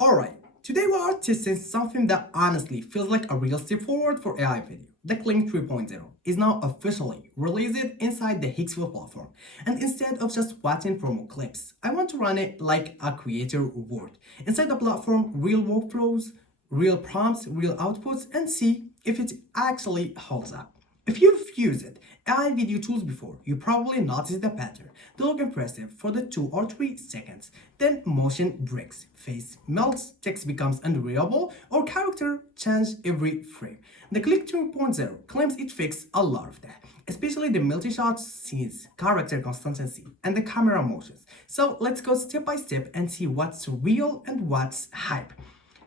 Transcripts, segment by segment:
Alright, today we are testing something that honestly feels like a real step forward for AI video. The Kling 3.0 is now officially released inside the Higgsfield platform. And instead of just watching promo clips, I want to run it like a creator would. Inside the platform, real workflows, real prompts, real outputs, and see if it actually holds up. If you've used AI video tools before, you probably noticed the pattern. They look impressive for the 2 or 3 seconds. Then motion breaks, face melts, text becomes unreadable, or character change every frame. The Click 2.0 claims it fixed a lot of that, especially the multi-shot scenes, character consistency, and the camera motions. So let's go step by step and see what's real and what's hype.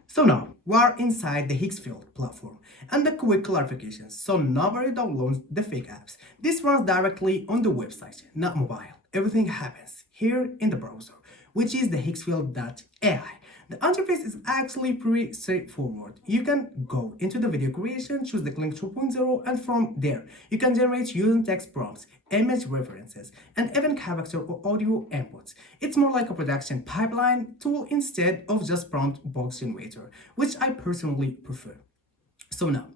So now we are inside the Higgsfield platform, and the quick clarification, so nobody downloads the fake apps. This runs directly on the website, not mobile. Everything happens here in the browser, which is the Higgsfield.ai. The interface is actually pretty straightforward. You can go into the video creation, choose the Kling 2.0, and from there, you can generate using text prompts, image references, and even character or audio inputs. It's more like a production pipeline tool instead of just prompt box generator, which I personally prefer. So now,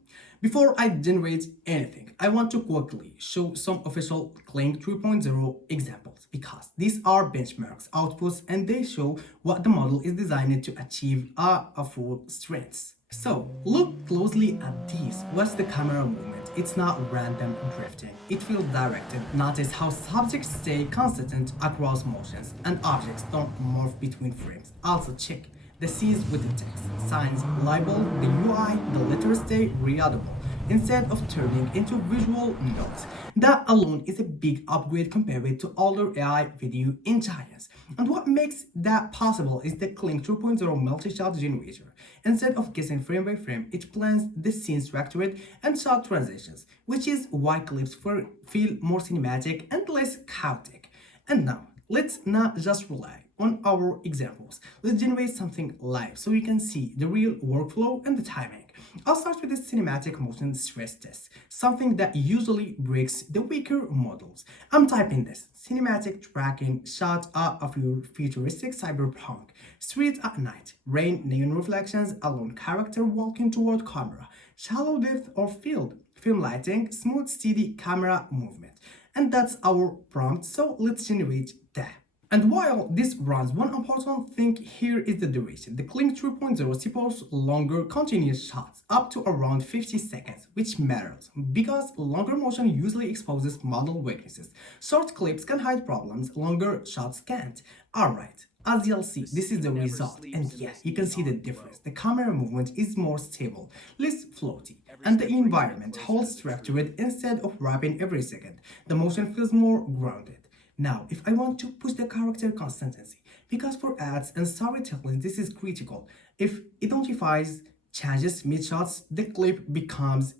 before I generate anything, I want to quickly show some official Kling 3.0 examples because these are benchmarks, outputs, and they show what the model is designed to achieve a full strength. So look closely at these. What's the camera movement? It's not random drifting. It feels directed. Notice how subjects stay consistent across motions and objects don't morph between frames. Also check the scenes with the text, signs, label, the UI, the letters stay readable instead of turning into visual notes. That alone is a big upgrade compared to older AI video engines. And what makes that possible is the Kling 2.0 multi-shot generator. Instead of guessing frame by frame, it plans the scene structured and shot transitions, which is why clips feel more cinematic and less chaotic. And now, let's not just rely on our examples. Let's generate something live so you can see the real workflow and the timing. I'll start with the cinematic motion stress test, something that usually breaks the weaker models. I'm typing this cinematic tracking shot of a futuristic cyberpunk, streets at night, rain, neon reflections, a lone character walking toward camera, shallow depth or field, film lighting, smooth steady camera movement. And that's our prompt, so let's generate that. And while this runs, one important thing here is the duration. The Kling 3.0 supports longer continuous shots, up to around 50 seconds, which matters because longer motion usually exposes model weaknesses. Short clips can hide problems, longer shots can't. Alright, as you'll see, this is the result, and yeah, you can see the difference. The camera movement is more stable, less floaty, and the environment holds structured instead of wrapping every second. The motion feels more grounded. Now, if I want to push the character consistency, because for ads and storytelling this is critical, if it identifies changes mid-shots, the clip becomes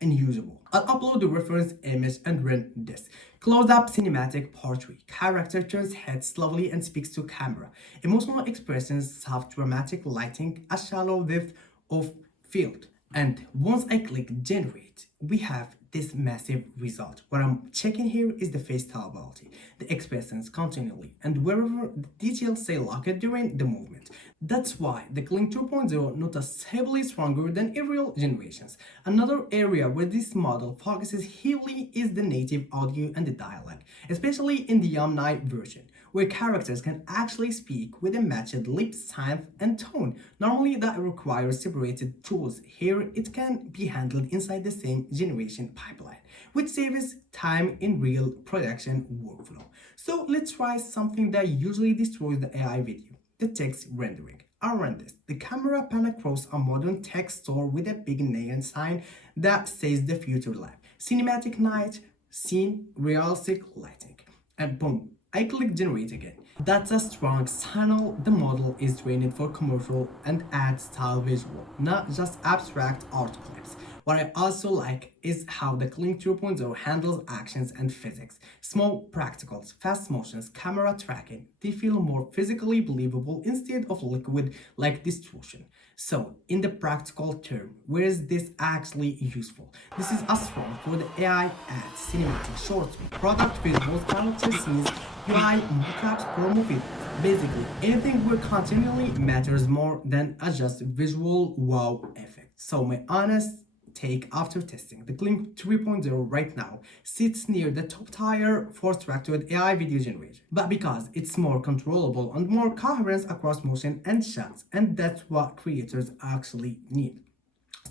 unusable. I'll upload the reference image and run this. Close-up cinematic portrait. Character turns head slowly and speaks to camera. Emotional expressions, soft dramatic lighting, a shallow depth of field. And once I click generate, we have this massive result. What I'm checking here is the face stability, the expressions continually, and wherever the details stay locked during the movement. That's why the Kling 2.0 noticeably stronger than aerial generations. Another area where this model focuses heavily is the native audio and the dialogue, especially in the Omni version, where characters can actually speak with a matched lip sync and tone. Normally that requires separated tools. Here it can be handled inside the same generation pipeline, which saves time in real production workflow. So let's try something that usually destroys the AI video, the text rendering. I'll run this. The camera pan across a modern text store with a big neon sign that says the future lab. Cinematic night, scene, realistic lighting. And boom, I click generate again. That's a strong signal the model is trained for commercial and ad style visual, not just abstract art clips. What I also like is how the Kling 2.0 handles actions and physics. Small practicals, fast motions, camera tracking, they feel more physically believable instead of liquid like distortion. So, in the practical term, where is this actually useful? This is a strong for the AI ads, cinematic shorts, product visuals, character scenes, UI, mock-ups, promo videos. Basically, anything where continually matters more than a just visual wow effect. So my honest take after testing the Kling 3.0 right now sits near the top tier for structured AI video generation. But because it's more controllable and more coherence across motion and shots, and that's what creators actually need.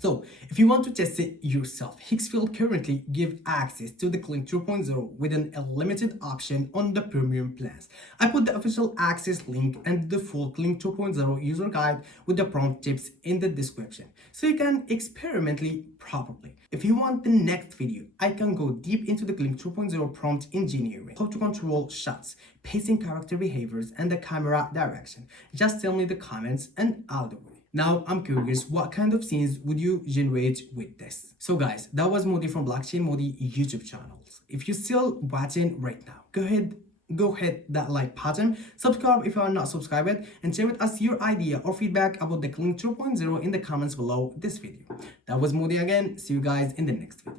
So, if you want to test it yourself, Higgsfield currently give access to the Kling 2.0 with an unlimited option on the premium plans. I put the official access link and the full Kling 2.0 user guide with the prompt tips in the description, so you can experimentally properly. If you want the next video, I can go deep into the Kling 2.0 prompt engineering, how to control shots, pacing character behaviors, and the camera direction. Just tell me the comments and I'll do it. Now I'm curious, what kind of scenes would you generate with this? So guys, that was Modi from Blockchain Modi YouTube channels. If you're still watching right now, go hit that like button, subscribe if you are not subscribed, and share with us your idea or feedback about the Kling 2.0 in the comments below this video. That was Modi again. See you guys in the next video.